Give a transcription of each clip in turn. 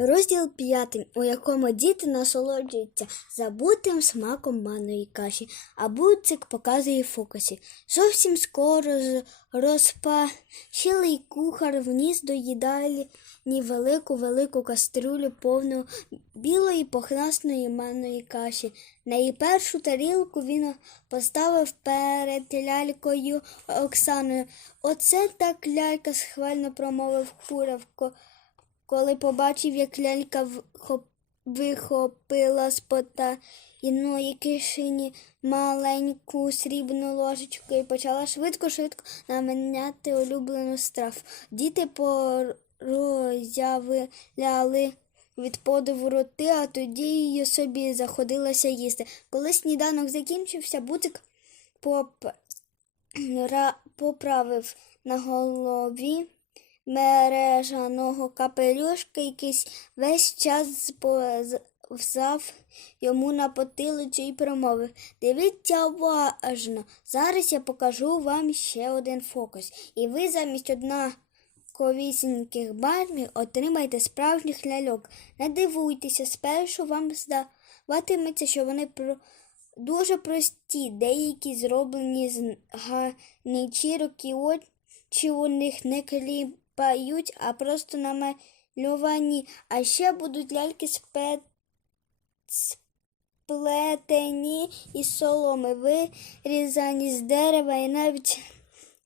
Розділ п'ятий, у якому діти насолоджуються забутим смаком манної каші, а буцик показує фокусі. Зовсім скоро розпашілий кухар вніс до їдальні велику велику кастрюлю повну білої похнасної манної каші. На її першу тарілку він поставив перед лялькою Оксаною. Оце так лялька схвально промовив Куравко коли побачив, як лялька вихопила з потайної кишені маленьку срібну ложечку і почала швидко-швидко наминяти улюблену страву. Діти порозявляли від подиву роти, а тоді її собі заходилася їсти. Коли сніданок закінчився, Буцик поп- ра- поправив на голові мережаного капелюшка, якийсь весь час повзав йому на потилицю і промовив. Дивіться уважно, зараз я покажу вам ще один фокус, і ви замість однаковісіньких барвів отримаєте справжніх ляльок. Не дивуйтеся, спершу вам здаватиметься, що вони про... дуже прості, деякі зроблені з гарнічірок і очі у них не кліпають, а просто намальовані. А ще будуть ляльки спе- сплетені із соломи, вирізані з дерева і навіть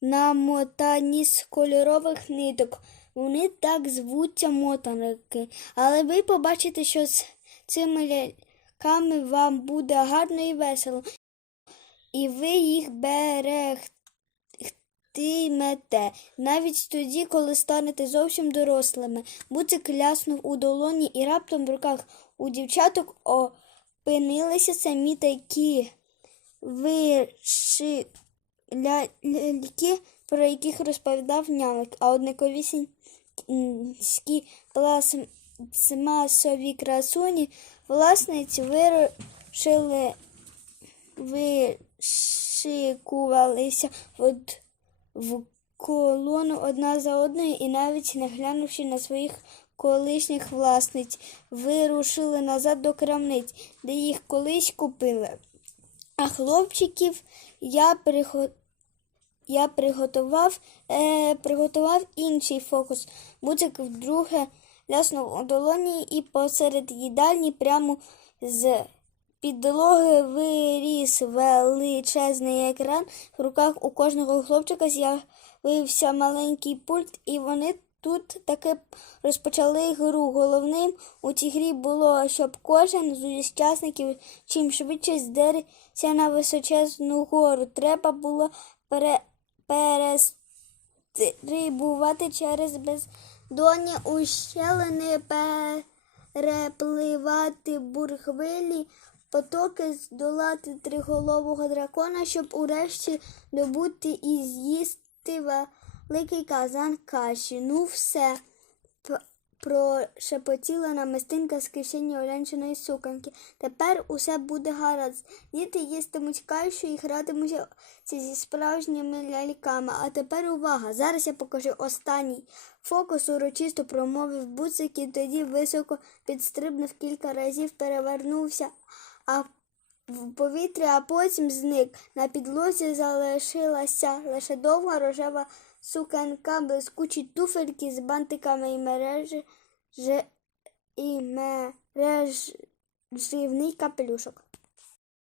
намотані з кольорових ниток. Вони так звуться мотаники. Але ви побачите, що з цими ляльками вам буде гарно і весело. І ви їх берегтимете, навіть тоді, коли станете зовсім дорослими. Буцик ляснув у долоні, і раптом в руках у дівчаток опинилися самі такі виши про яких розповідав нямик, а однаковісінькі пластмасові красуні власниці вирушили вишикувалися от в колону одна за одною і навіть не глянувши на своїх колишніх власниць, вирушили назад до крамниць, де їх колись купили. А хлопчиків я прихо... Я приготував, е, приготував інший фокус. Буцик вдруге ляснув у долоні і посеред їдальні прямо з підлоги виріс величезний екран. В руках у кожного хлопчика з'явився маленький пульт, і вони тут таки розпочали гру. Головним у цій грі було, щоб кожен з учасників чим швидше здерся на височезну гору. Треба було пере... перестрибувати через бездонні ущелини, перепливати бурхвилі, потоки, здолати триголового дракона, щоб урешті добути і з'їсти великий казан каші. Ну, все. Прошепотіла намистинка з кишені Олянчиної суконьки. Тепер усе буде гаразд. Діти їстимуть кашу і гратимуться зі справжніми ляльками. А тепер увага! Зараз я покажу останній фокус, урочисто промовив буцик і тоді високо підстрибнув кілька разів, перевернувся а в повітрі, а потім зник. На підлозі залишилася лише довга рожева сукенка, блискучі туфельки з бантиками і мережі і мережівний капелюшок.